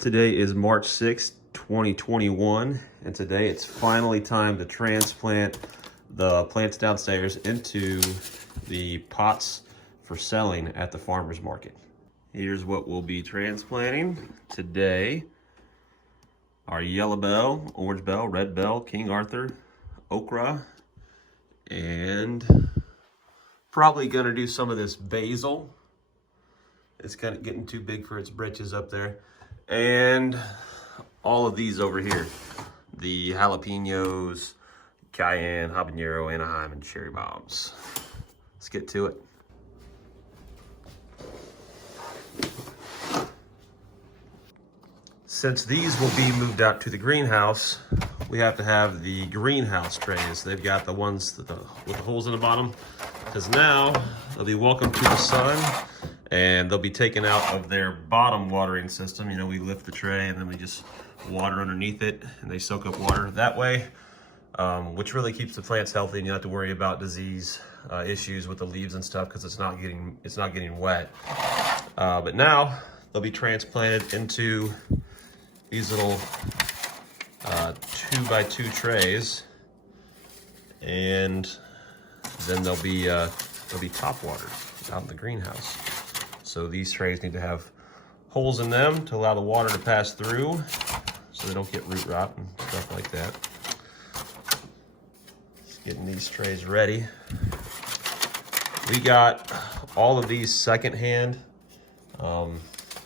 Today is March 6th, 2021, and today it's finally time to transplant the plants downstairs into the pots for selling at the farmer's market. Here's what we'll be transplanting today. Our yellow bell, orange bell, red bell, King Arthur, okra, and probably gonna do some of this basil. It's kind of getting too big for its britches up there. And all of these over here, the jalapenos, cayenne, habanero, Anaheim, and cherry bombs. Let's get to it. Since these will be moved out to the greenhouse, we have to have the greenhouse trays. They've got the ones with the holes in the bottom, because now they'll be welcome to the sun, and they'll be taken out of their bottom watering system. You know, we lift the tray and then we just water underneath it, and they soak up water that way, which really keeps the plants healthy, and you don't have to worry about disease issues with the leaves and stuff because it's not getting wet. But now they'll be transplanted into these little 2x2 trays, and then they'll be top watered out in the greenhouse. So these trays need to have holes in them to allow the water to pass through so they don't get root rot and stuff like that. Just getting these trays ready. We got all of these secondhand, and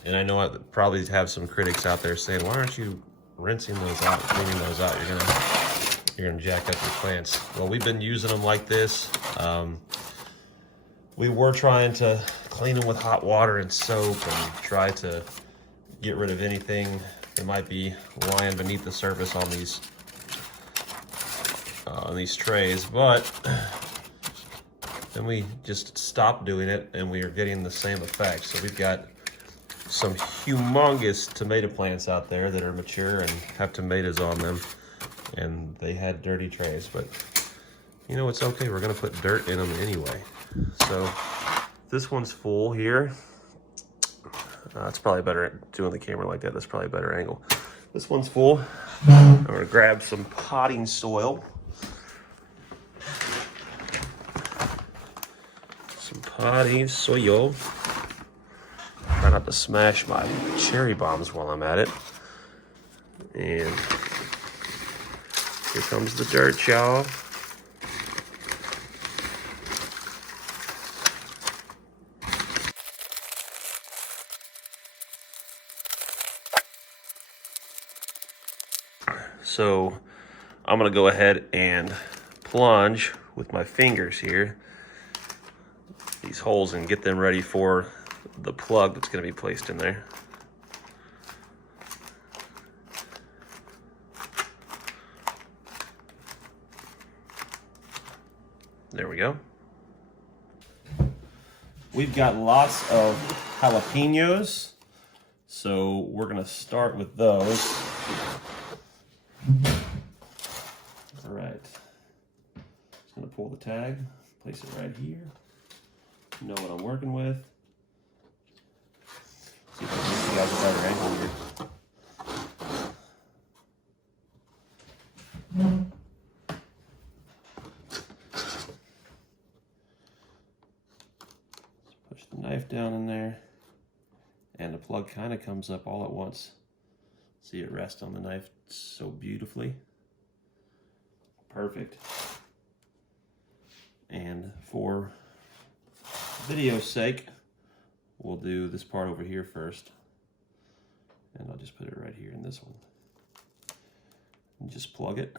I know I probably have some critics out there saying, why aren't you rinsing those out, cleaning those out? You're gonna jack up your plants. Well, we've been using them like this. We were trying to clean them with hot water and soap and try to get rid of anything that might be lying beneath the surface on these trays, but then we just stopped doing it and we are getting the same effect. So we've got some humongous tomato plants out there that are mature and have tomatoes on them, and they had dirty trays, but you know, it's okay. We're gonna put dirt in them anyway. So this one's full here. It's probably better doing the camera like that. That's probably a better angle. This one's full. I'm gonna grab some potting soil. Some potting soil. Try not to smash my cherry bombs while I'm at it. And here comes the dirt, y'all. So I'm gonna go ahead and plunge with my fingers here these holes and get them ready for the plug that's gonna be placed in there. There we go. We've got lots of jalapenos, so we're gonna start with those. All right, just gonna pull the tag, place it right here. You know what I'm working with. See if I can get you guys a better angle here. Just push the knife down in there, and the plug kind of comes up all at once. See it rest on the knife so beautifully. Perfect. And for video's sake, we'll do this part over here first. And I'll just put it right here in this one. And just plug it.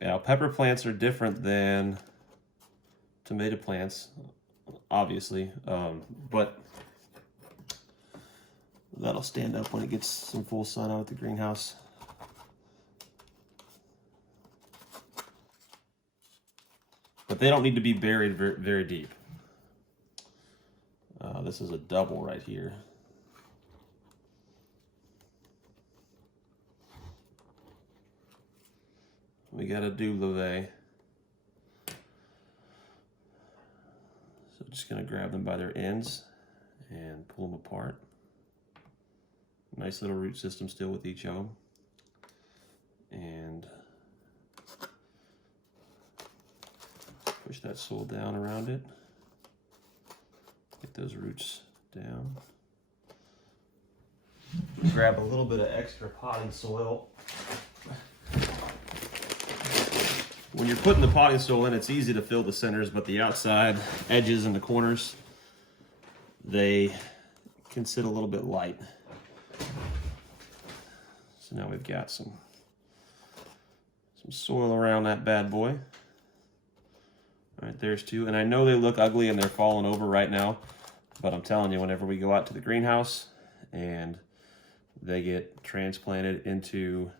Now, pepper plants are different than tomato plants, obviously, but that'll stand up when it gets some full sun out at the greenhouse. But they don't need to be buried very, very deep. This is a double right here. We got a duvet. So just gonna grab them by their ends and pull them apart. Nice little root system still with each of them. And push that soil down around it. Get those roots down. Grab a little bit of extra potting soil. When you're putting the potting soil in, it's easy to fill the centers, but the outside edges and the corners, they can sit a little bit light. So now we've got some soil around that bad boy. All right, there's two. And I know they look ugly and they're falling over right now, but I'm telling you, whenever we go out to the greenhouse and they get transplanted into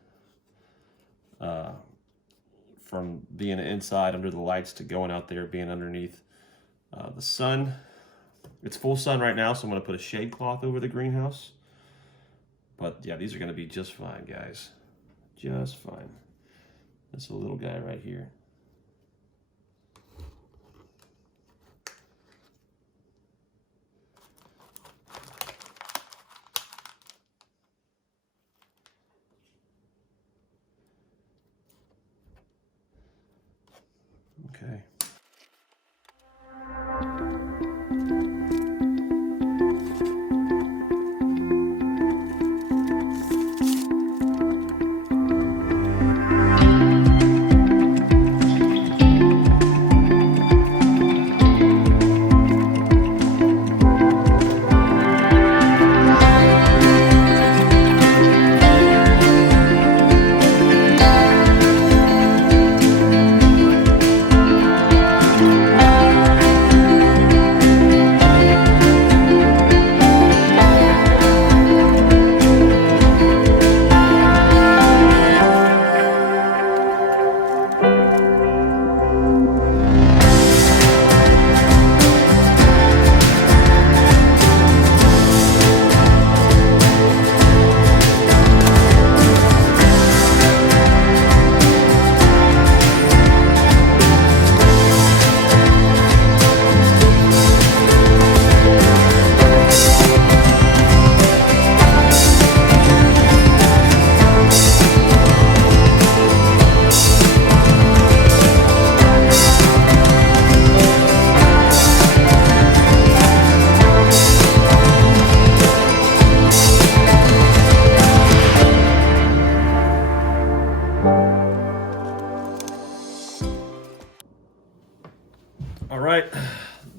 from being inside under the lights to going out there being underneath the sun. It's full sun right now, so I'm going to put a shade cloth over the greenhouse. But yeah, these are going to be just fine, guys. Just fine. That's a little guy right here. Okay. All right,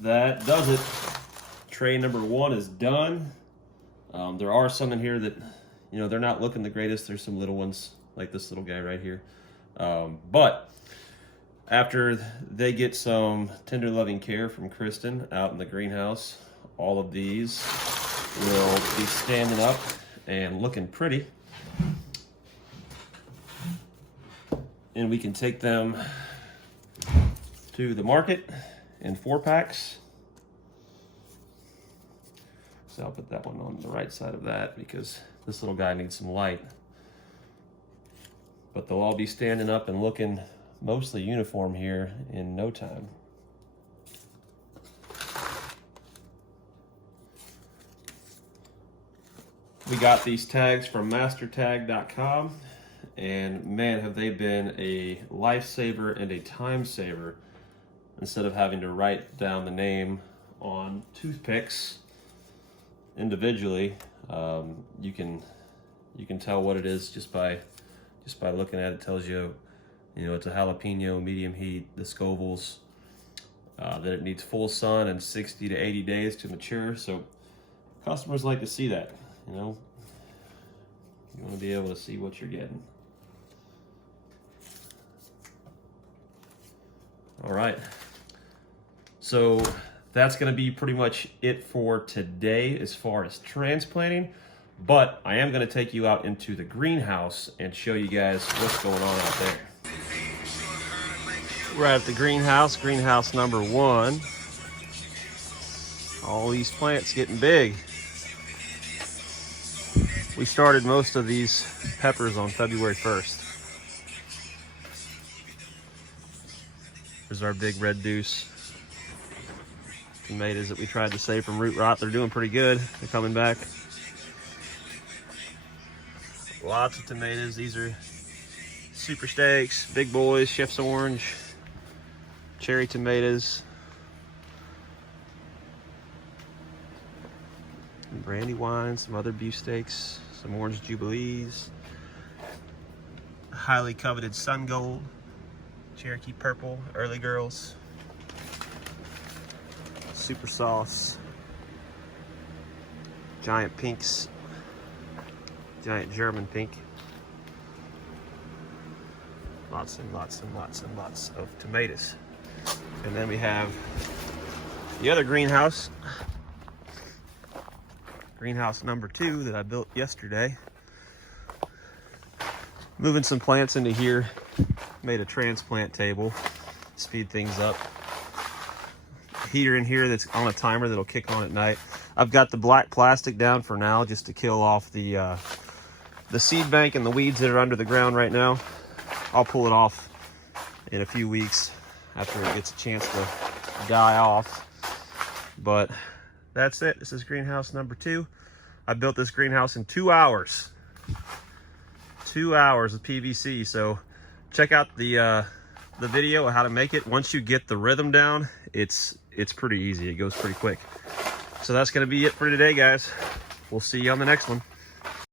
that does it. Tray number 1 is done. There are some in here that, you know, they're not looking the greatest. There's some little ones like this little guy right here. But after they get some tender loving care from Kristen out in the greenhouse, all of these will be standing up and looking pretty. And we can take them to the market in 4-packs. So I'll put that one on the right side of that because this little guy needs some light. But they'll all be standing up and looking mostly uniform here in no time. We got these tags from mastertag.com, and man, have they been a lifesaver and a time saver. Instead of having to write down the name on toothpicks individually, you can tell what it is just by looking at it. It tells you, you know, it's a jalapeno, medium heat, the Scovilles, that it needs full sun and 60 to 80 days to mature. So customers like to see that, you know. You want to be able to see what you're getting. All right. So that's going to be pretty much it for today as far as transplanting. But I am going to take you out into the greenhouse and show you guys what's going on out there. We're at the greenhouse, greenhouse number 1. All these plants getting big. We started most of these peppers on February 1st. There's our big red deuce tomatoes that we tried to save from root rot. They're doing pretty good. They're coming back. Lots of tomatoes. These are super steaks, big boys, chef's orange, cherry tomatoes, and brandy wine, some other beefsteaks, some orange jubilees, highly coveted sun gold, Cherokee purple, early girls, super sauce, giant pinks, giant German pink. Lots and lots and lots and lots of tomatoes. And then we have the other greenhouse, greenhouse number 2 that I built yesterday. Moving some plants into here, made a transplant table, speed things up. Heater in here that's on a timer that'll kick on at night. I've got the black plastic down for now just to kill off the seed bank and the weeds that are under the ground right now. I'll pull it off in a few weeks after it gets a chance to die off. But that's it. This is greenhouse number 2. I built this greenhouse in 2 hours. 2 hours of PVC. So check out the video of how to make it. Once you get the rhythm down, it's pretty easy. It goes pretty quick. So that's going to be it for today, guys. We'll see you on the next one.